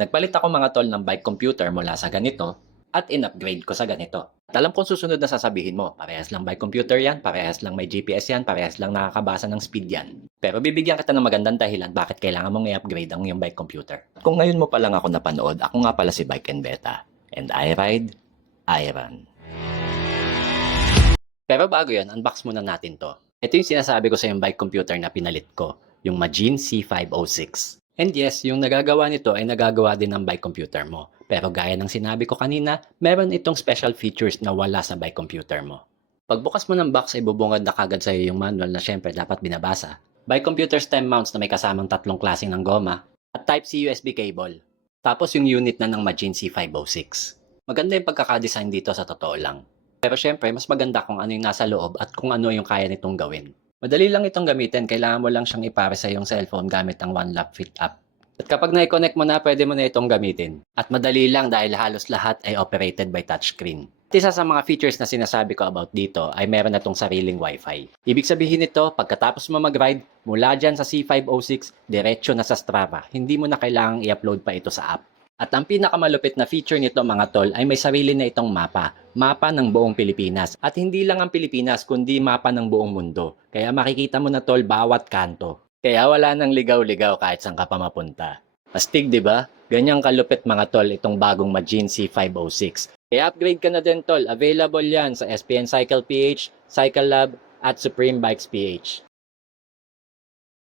Nagpalit ako mga tol ng bike computer mula sa ganito at in-upgrade ko sa ganito. At alam kong susunod na sasabihin mo, parehas lang bike computer yan, parehas lang may GPS yan, parehas lang nakakabasa ng speed yan. Pero bibigyan kita ng magandang dahilan bakit kailangan mong i-upgrade ang iyong bike computer. At kung ngayon mo pa lang ako napanood, ako nga pala si Bike and Beta. And I ride, I run. Pero bago yan, unbox muna natin to. Ito yung sinasabi ko sa yung bike computer na pinalit ko, yung Magin C506. And yes, yung nagagawa nito ay nagagawa din ng bike computer mo. Pero gaya ng sinabi ko kanina, meron itong special features na wala sa bike computer mo. Pagbukas mo ng box ay bubungad na kagad sa iyo yung manual na syempre dapat binabasa. Bike computer stem mounts na may kasamang tatlong klaseng ng goma at Type-C USB cable. Tapos yung unit na ng Magin C506. Maganda yung pagkakadesign dito sa totoo lang. Pero syempre, mas maganda kung ano yung nasa loob at kung ano yung kaya nitong gawin. Madali lang itong gamitin, kailangan mo lang siyang ipare sa iyong cellphone gamit ang OneLap Fit app. At kapag na-connect mo na, pwede mo na itong gamitin. At madali lang dahil halos lahat ay operated by touchscreen. At isa sa mga features na sinasabi ko about dito ay meron na itong sariling Wi-Fi. Ibig sabihin nito, pagkatapos mo mag-ride, mula dyan sa C506, diretso na sa Strava. Hindi mo na kailangang i-upload pa ito sa app. At ang pinakamalupit na feature nito mga tol ay may sarili na itong mapa. Mapa ng buong Pilipinas. At hindi lang ang Pilipinas kundi mapa ng buong mundo. Kaya makikita mo na tol bawat kanto. Kaya wala nang ligaw-ligaw kahit saan ka pa mapunta. Astig, di ba? Ganyang kalupit mga tol itong bagong Magin C506. Kaya upgrade ka na din tol. Available yan sa SPN Cycle PH, Cycle Lab at Supreme Bikes PH.